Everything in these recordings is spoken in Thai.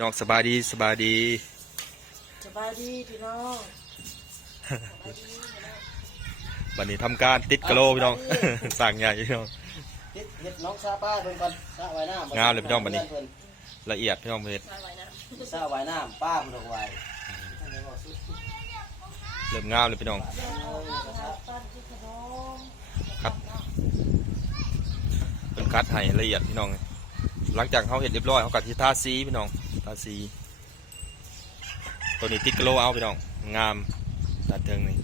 น้องสบายดีสบายดีพี่น้องวันนี้ทำการติดกะโหลพี่น้อง สั่งใหญ่พี่น้องติดเห็ดน้องซาป้าเพิ่นก่อนซาไว้น้ำงามเลยพี่น้องบัดนี้ละเอียดพี่น้องเฮ็ดซาไว้น้ำป้าเพิ่นเอาไว้เริ่มงามเลยพี่น้องคัดเป็นคัดให้ละเอียดพี่น้องหลังจากเขาเห็ดเรียบร้อยเขากัดที่ทาสีพี่น้องทาสีตัวนี้ติดกะโหลเอาพี่น้องงามตัดเทิงนี่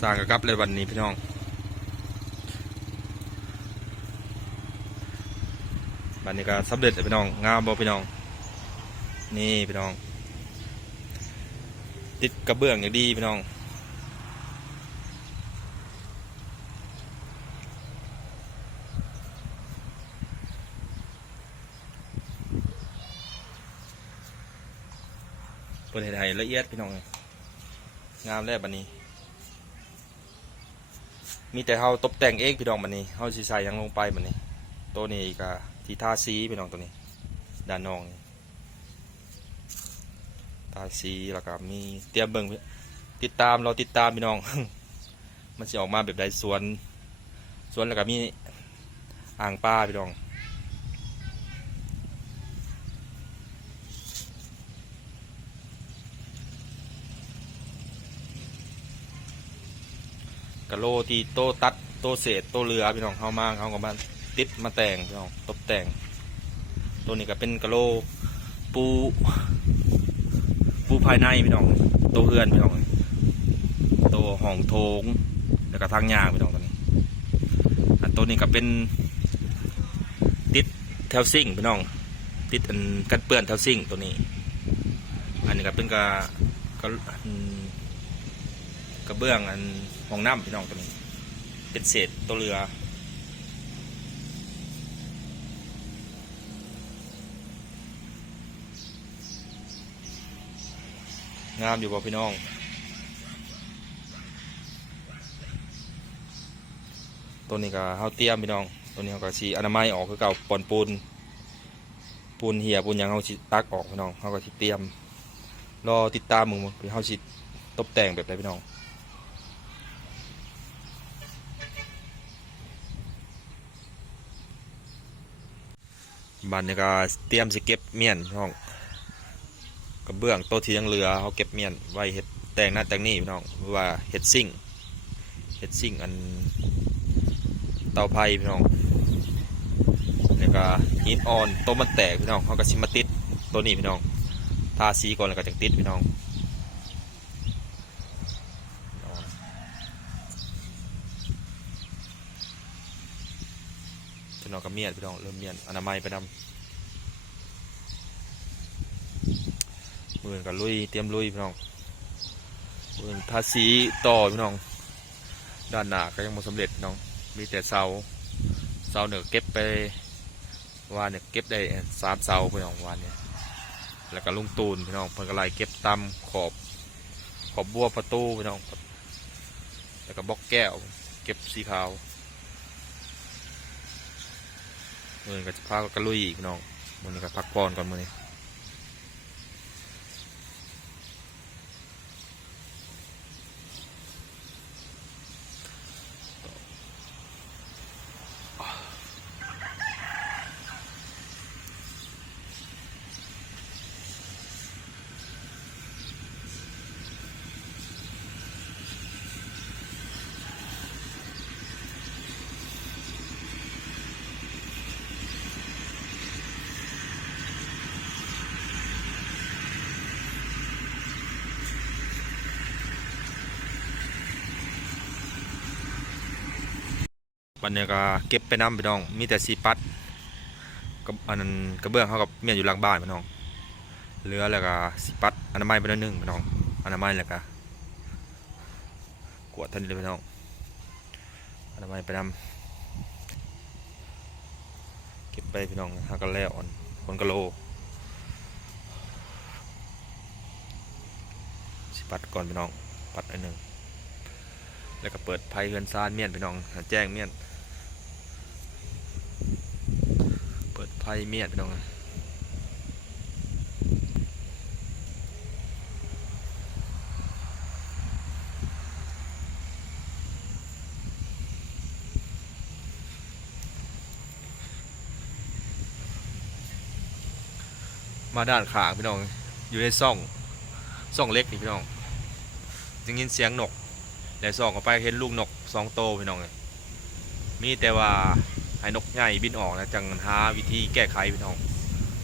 สร้างกับเลยวันนี้พี่น้องวันนี้ก็สำเร็จเลยพี่น้องงามบ่พี่น้องนี่พี่น้องติดกระเบื้องอย่างดีพี่น้องเปิดให้ละเอียดพี่น้องงามแล้วบัดนี้มีแต่เขาตกแต่งเองพี่น้องบัดนี้เขาสิใส่ยังลงไปบัดนี้ตัวนี้ก็ที่ทาสีพี่น้องตัวนี้ด้านนอกทาสีแล้วก็มีเตรียมเบิ่งติดตามเราติดตามพี่น้อง มันจะออกมาแบบใดสวนแล้วก็มีอ่างปลาพี่น้องกะโหลที่โตตัดโตเศษโตเรือพี่น้องเขามาเขาก็มาติดมาแต่งพี่น้องตกแต่งตัวนี้ก็เป็นกะโหลปูภายในพี่น้องโตเฮือนพี่น้องโตห้องโถงแล้วก็ทางยางพี่น้องตัวนี้อันตัวนี้ก็เป็นติดแถวซิ่งพี่น้องติดอันกันเปื้อนแถวซิ่งตัวนี้อันนี้ก็เป็นกระเบื้องอันห้องน้ำพี่น้องตัวนี้เป็นเศษตัวเรืองามอยู่บ่พี่น้องตัวนี้ก็เฮาเตรียมพี่น้องตัวนี้เฮาก็สิอนามัยออกคือเก่าปนปูนเหี่ยปูนหยังเฮาสิตักออกพี่น้องเฮาก็สิเตรียมรอติดตามมึงเฮาสิตกแต่งแบบใดพี่น้องบ้านนี้ก็เตรียมสิเก็บเมียนพี่น้องกระเบื้องโต๊ะที่ยังเหลือเขาเก็บเมียนไว้เห็ดแต่งหน้าแต่งนี่พี่น้องหรือว่าเห็ดซิ่งอันเตาไผ่พี่น้องแล้วก็หินอ่อนโต๊ะมันแตกพี่น้องเขาก็ชิมาติดตัวนี้พี่น้องทาสีก่อนแล้วก็จะติดพี่น้องพี่น้องก็เมียนพี่น้องเริ่มเมียนอนามัยไปนำมือกับลุยเตรียมลุยพี่น้องมือทาสีต่อพี่น้องด้านหน้าก็ยังไม่สำเร็จพี่น้องมีแต่เสาเนี่ยเก็บไปวานเนี่ยเก็บได้3 เสาพี่น้องวานเนี่ยแล้วก็ลุงตูนพี่น้องเพิ่นก็ไล่เก็บตามขอบบัวประตูพี่น้องแล้วก็บล็อกแก้วเก็บสีขาวมือก็จะพาก็ลุยอีกพี่น้องมือนี้ก็พักผ่อนก่อนมือนี้วันนี้ก็เก็บไปน้ำพี่น้องมีแต่สีปัดกับอันนั้นกระเบื้องเขากับเมียนอยู่หลังบ้านพี่น้องเหลือแล้วก็สีปัดอนามัยไปนิดนึงพี่น้องอนามัยแล้วก็กวดทันเลยพี่น้องอนามัยไปนำเก็บไปพี่น้องหากันแล้วอ่อนคนกะโหลสี ปัดก่อนพี่น้องปัดอันหนึ่งแล้วก็เปิดไพ่เฮือนซ่านเมียนพี่น้องแจ้งเมียนเปิดไพ่เมียนพี่น้องมาด้านข้างพี่น้องอยู่ในซ่องเล็กนี่พี่น้องจึงยินเสียงนกแต่ส่องออกไปเห็นลูกนก2 โตวพี่น้องเลยมีแต่ว่าให้นกใหญ่บินออกนะจังหาวิธีแก้ไขพี่น้อง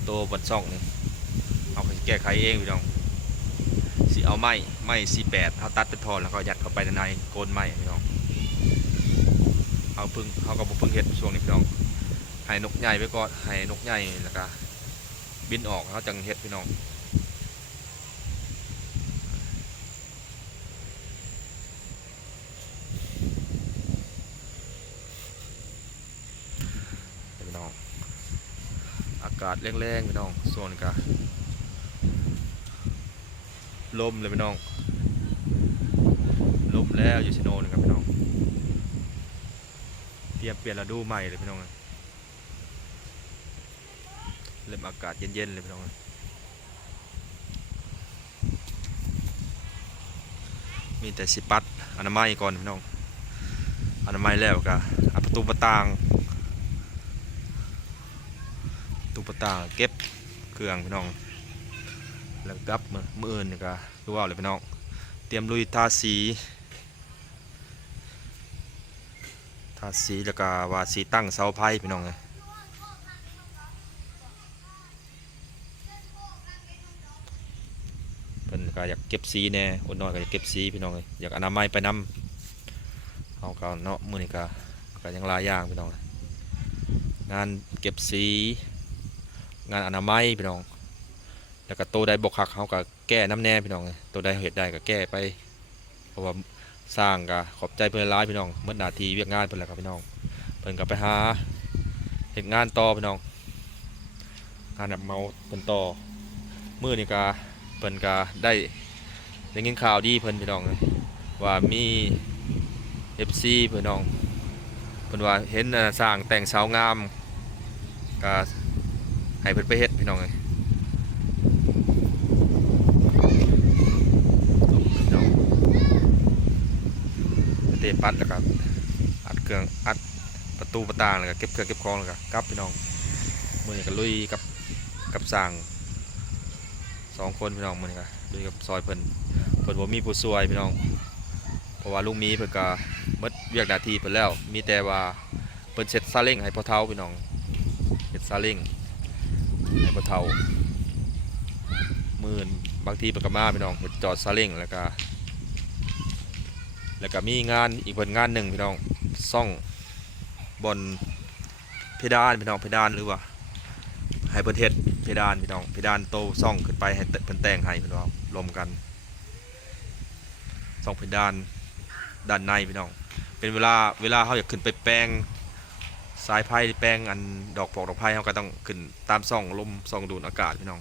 โตบนซ่องนี่เอาไปแก้ไขเองพี่น้องสิเอาไม้48เขาตัดเป็นท่อนแล้วก็ยัดเข้าไปในโคนไม้พี่น้องเขาก็บ่เพิ่งเฮ็ดช่วงนี้พี่น้องให้นกใหญ่ไปก่อนให้นกใหญ่แล้วก็บินออกเขาจังเฮ็ดพี่น้องพี่น้องอากาศแรงๆพี่น้องส่วนก็ลมเลยพี่น้องลมแล้วอยู่ชิโน่นครับพี่น้องเปลี่ยนฤดูใหม่เลยพี่น้องเริ่มอากาศเย็นๆเลยพี่น้องมีแต่สิปัดอนามัยก่อนพี่น้องอนามัยแล้วก็ประตูประต่างเก็บเครื่องพี่น้องแล้วกลับมืออื่นนี่ก็คือว่าเลยพี่น้องเตรียมลุยทาสีแล้วก็ว่าสีตั้งเสาไฟพี่น้องเลยเพิ่นก็อยากเก็บสีแน่คนน้อยก็อยากเก็บสีพี่น้องเลยอยากอนามัยไปนำเอาก็เนาะมื้อนี้ก็ยังหลายอย่างพี่น้องงานเก็บสีงานอนามัยพี่น้องแล้วก็ตัวใดบกหักเขาก็แก้น้ำแน่พี่น้องตัวใดเหตุใดก็แก้ไปเพราะว่าสร้างก็ขอบใจเพื่อนร้ายพี่น้องเมื่อนาทีเวียกงานเพื่อนแล้วครับพี่น้องเพื่อนก็ไปหาเหตุงานต่อพี่น้องงานแบบเมาเป็นต่อมื้อนี้ก็เพื่อนก็ได้ยินข่าวดีเพื่อนพี่น้องว่ามี FC พี่น้องเพื่อนว่าเห็นสร้างแต่งเสางามก็ให้เพื่อนไปเฮ็ดพี่น้องเลยเตะปัดแล้วก็อัดเครื่องอัดประตูประต่างแล้วก็เก็บเครื่องเก็บของแล้วก็กลับพี่น้องมือนี้ก็ลุยกับสร้าง2 คนพี่น้องมือนี้ก็ลุยกับซอยเพิ่นบ่มีผู้ช่วยพี่น้องเพราะว่าลุงมีเพิ่นก็หมดเวียกหน้าที่เพิ่นแล้วมีแต่ว่าเพิ่นเซ็ตซาเล้งให้พ่อเฒ่าพี่น้องเฮ็ดซาเล้งให้พ่อเฒ่ามื้อบางทีเพิ่นก็มาพี่น้องเฮ็ดจอดซาเล้งแล้วก็มีงานอีกผลงานหนึ่งพี่น้องซ่องบนเพดานพี่น้องเพดานหรือว่าให้เพิ่นเฮ็ดเพดานพี่น้องเพดานโตซ่องขึ้นไปให้เพิ่นแต่งให้พี่น้องรวมกันซ่องเพดานด้านในพี่น้องเป็นเวลาเขาอยากขึ้นไปแปลงสายไพ่แปลงอันดอกปอกดอกไผ่เขาก็ต้องขึ้นตามซ่องลมซ่องดูดอากาศพี่น้อง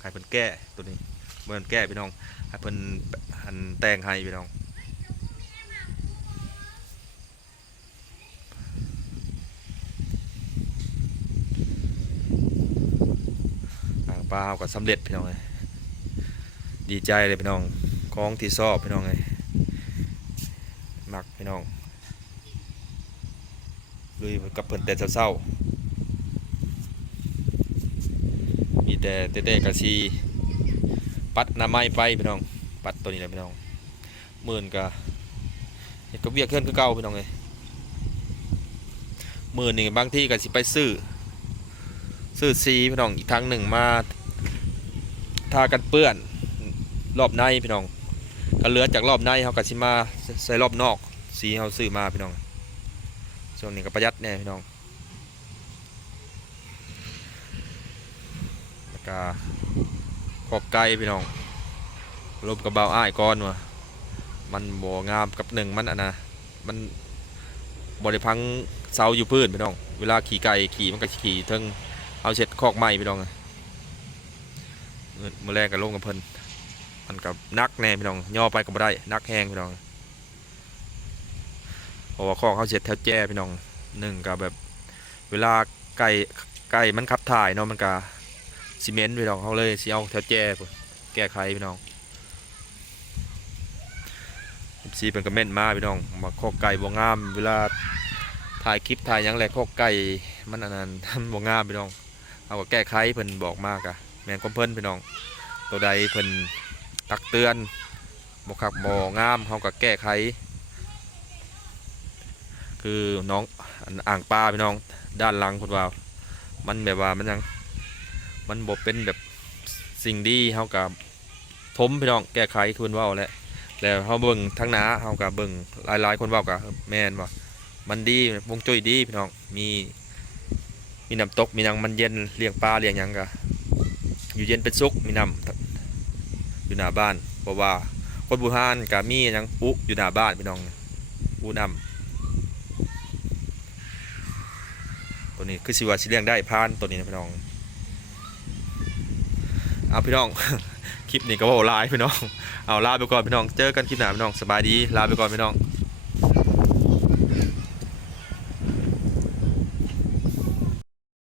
ให้เพิ่นแก้ตัวนี้เมื่อแก้พี่น้องให้เพิ่นอันแต่งให้พี่น้องปลาก็สำเร็จพี่น้องเลยดีใจเลยพี่น้องของที่ชอบพี่น้องเลยมักพี่น้องลุยกับเพิ่นแต่เช้าๆมีแต่เต้ๆกะซีปัดน้ำไม้ไปพี่น้องปัดตัวนี้เลยพี่น้องหมื่นก็เฮ็ดก็เวียกขึ้นคือเก่าพี่น้องเลย10,000นี่บางที่ก็สิไปซื้อซีพี่น้องอีกครั้งหนึ่งมาทากันเปื้อนรอบในพี่น้องก็เหลือจากรอบในเขาก็สิมาใส่รอบนอกสีเขาซื้อมาพี่น้องช่วงนี้ก็ประหยัดแน่พี่น้องแล้วก็ขอบไก่พี่น้องรวมกับเบาอ้ายก้อนว่ะมันบ่งามกับหนึ่งมันนะมันบ่ได้พังเสาอยู่พื้นพี่น้องเวลาขี่ไก่ขี่มันก็ขี่เทิงเอาเช็ดคอกไม้พี่น้องมื้อแรกก็ลงกับเพิ่น มันกับนักแน่พี่น้องย่อไปก็บ่ได้นักแห้งพี่น้องเพราะว่าข้อเขาเสร็จแถวแจ้พี่น้องหนึ่งกับแบบเวลาไก่มันขับถ่ายเนาะมันก็ซีเมนต์พี่น้องเขาเลยสิเอาแถวแจ้พุ่นแก้ไขพี่น้องซีเป็นกระเม่นมาพี่น้องมาข้อไก่บ่งามเวลาถ่ายคลิปถ่ายหยังแหละข้อไก่มันอันนั้น บ่งามพี่น้องเอาก็แก้ไขเพิ่นบอกมากอะแม่นความเพิ่นพี่น้องตัวใดเพิ่นตักเตือนบ่คักบ่งามเฮาก็แก้ไขคือน้องอ่างปลาพี่น้องด้านหลังเพิ่นว่ามันแบบว่ามันยังมันบ่เป็นแบบสิ่งดีเฮาก็ทมพี่น้องแก้ไขคือเพิ่นเว้าแหละแล้วเฮาเบิ่งทางหน้าเฮาก็เบิ่งหลายๆคนเว้าก็แม่นว่ามันดีวงจุ้ยดีพี่น้องมีน้ำตกมีหยังมันเย็นเลี้ยงปลาเลี้ยงหยังก็อยู่เย็นเป็นสุขมีน้ำอยู่หน้าบ้านเพราะว่าคนบูฮานก็มีหยังอุอยู่หน้าบ้านพี่น้องอุน้ำตัวนี้คือสิว่าสิเลี้ยงได้พานตัวนี้นะพี่น้องเอาพี่น้อง คลิปนี้ก็ว่าหลายพี่น้องเอาลาไปก่อนพี่น้องเจอกันคลิปหน้าพี่น้องสบายดีลาไปก่อนพี่น้อง